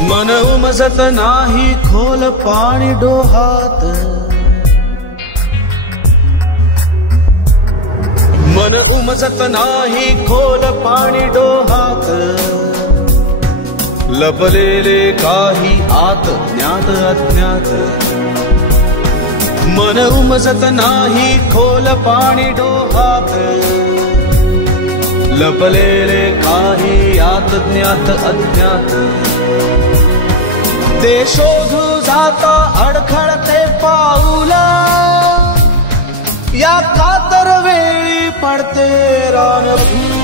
मन उमजत नाही खोल पाणी डोहात, मन उमजत नाही खोल पाणी डोहात, लपलेले काही आत ज्ञात अज्ञात। मन उमजत नाही खोल पाणी डोहात, लपलेले काही आत ज्ञात अज्ञात। ते शोधू जाता अडखळते पाऊला, या कातर वेळी पडते रानभूला।